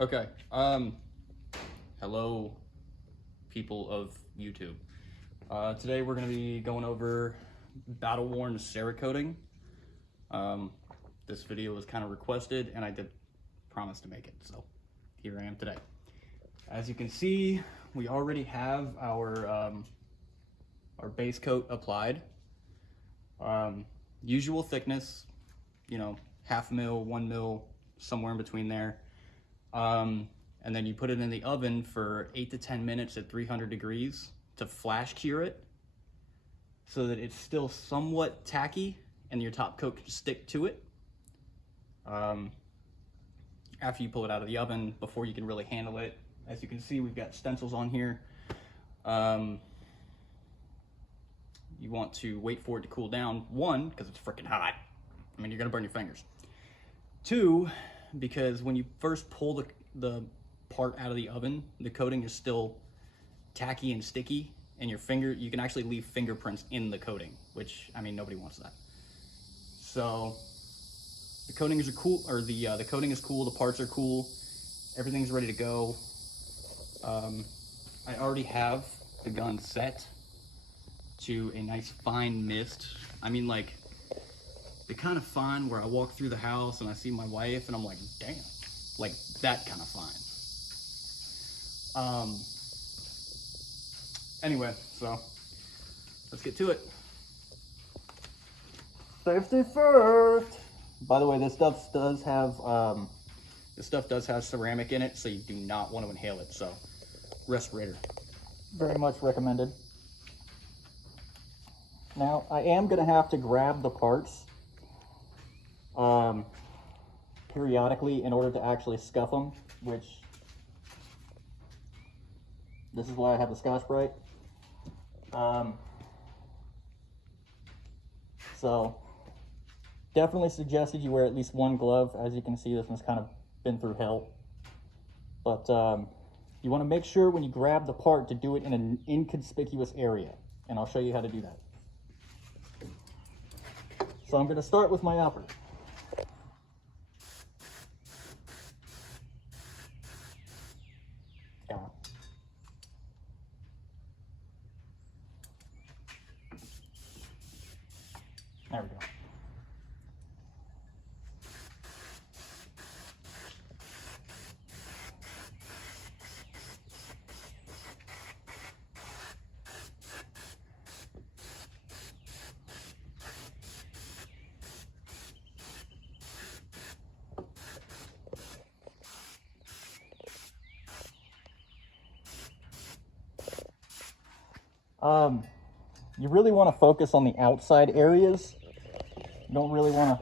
Okay. Hello, people of YouTube. Today we're going to be going over Battleworn Cerakoting. This video was kind of requested, and I did promise to make it, so here I am today. As you can see, we already have our base coat applied. Usual thickness, you know, 0.5 mil, 1 mil, somewhere in between there. And then you put it in the oven for 8 to 10 minutes at 300 degrees to flash cure it so that it's still somewhat tacky and your top coat can stick to it. After you pull it out of the oven, before you can really handle it, as you can see, we've got stencils on here. You want to wait for it to cool down. 1, because it's freaking hot. I mean, you're gonna burn your fingers. 2, because when you first pull the part out of the oven, the coating is still tacky and sticky, and you can actually leave fingerprints in the coating, which, I mean, nobody wants that. So the coating is cool, or the coating is cool, the parts are cool, everything's ready to go. I already have the gun set to a nice fine mist. I mean, like, the kind of fine where I walk through the house and I see my wife and I'm like, damn, like that kind of fine. Anyway, so let's get to it. Safety first. By the way, this stuff does have ceramic in it, so you do not want to inhale it. So, respirator, very much recommended. Now, I am gonna have to grab the parts periodically in order to actually scuff them, which this is why I have the Scotch-Brite. So definitely suggested you wear at least one glove. As you can see, this one's kind of been through hell. But you want to make sure when you grab the part to do it in an inconspicuous area, and I'll show you how to do that. So I'm going to start with my upper. There we go. You really want to focus on the outside areas. You don't really want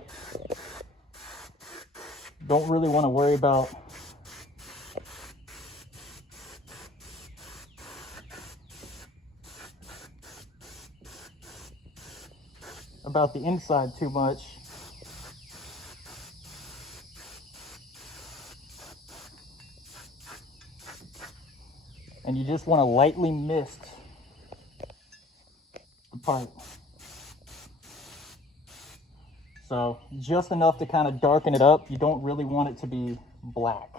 to worry about the inside too much. And you just want to lightly mist the part. So just enough to kind of darken it up. You don't really want it to be black.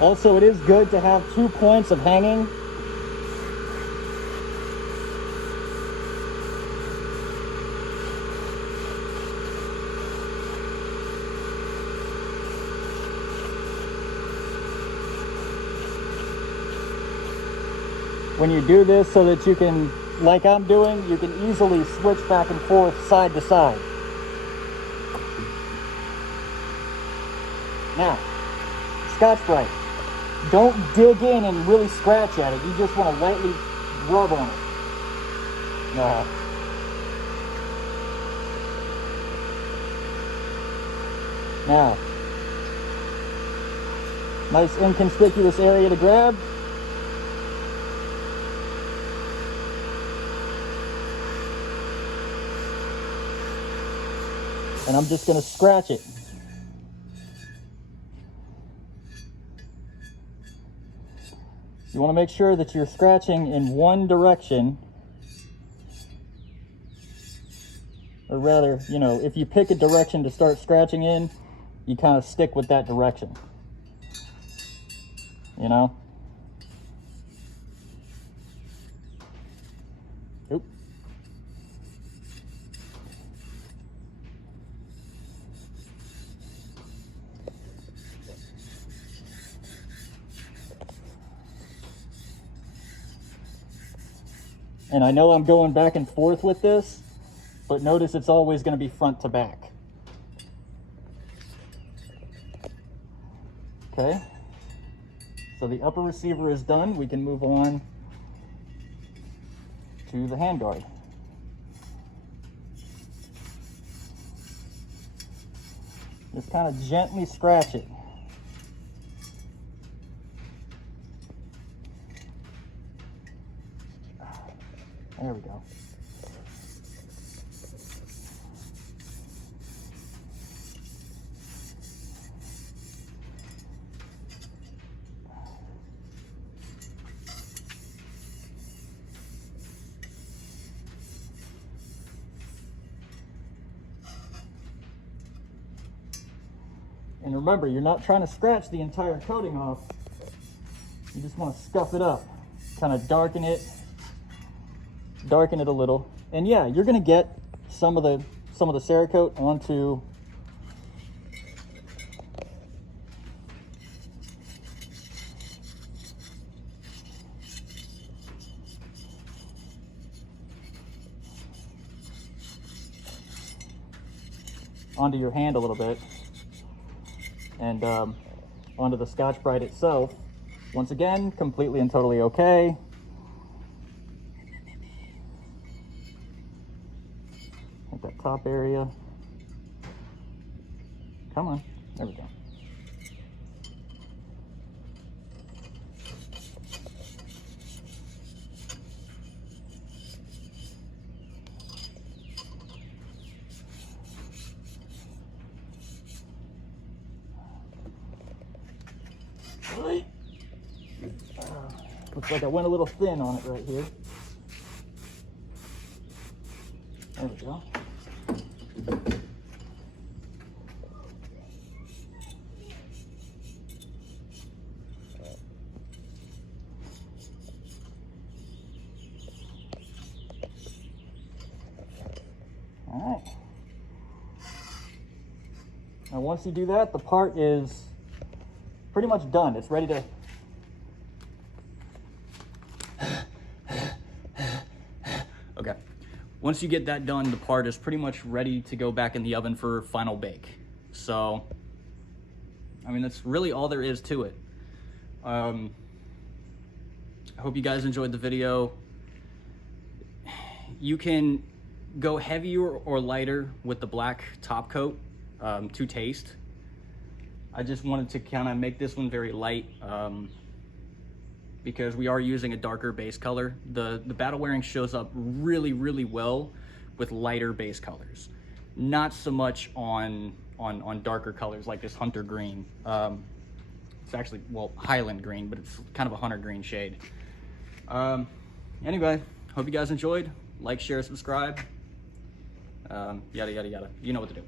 Also, it is good to have 2 points of hanging. When you do this so that you can, like I'm doing, you can easily switch back and forth side to side. Now, Scotch-Brite. Don't dig in and really scratch at it. You just want to lightly rub on it. Now, nice inconspicuous area to grab. And I'm just going to scratch it. You want to make sure that you're scratching in one direction. Or rather, you know, if you pick a direction to start scratching in, you kind of stick with that direction. You know? Oop. And I know I'm going back and forth with this, but notice it's always going to be front to back. Okay, so the upper receiver is done. We can move on to the handguard. Just kind of gently scratch it. There we go. And remember, you're not trying to scratch the entire coating off. You just want to scuff it up, kind of darken it a little. And yeah, you're going to get some of the Cerakote onto your hand a little bit, and onto the Scotch-Brite itself. Once again, completely and totally okay. At that top area. Come on, there we go. Looks like I went a little thin on it right here. There we go. All right. Now once you do that, the part is pretty much done. It's ready to okay. Once you get that done, the part is pretty much ready to go back in the oven for final bake. So, I mean, that's really all there is to it. I hope you guys enjoyed the video. You can go heavier or lighter with the black top coat to taste. I just wanted to kind of make this one very light because we are using a darker base color. The Battleworn shows up really, really well with lighter base colors. Not so much on darker colors like this hunter green. It's actually, well, Highland green, but it's kind of a hunter green shade. Anyway, hope you guys enjoyed. Like, share, subscribe. Yada, yada, yada. You know what to do.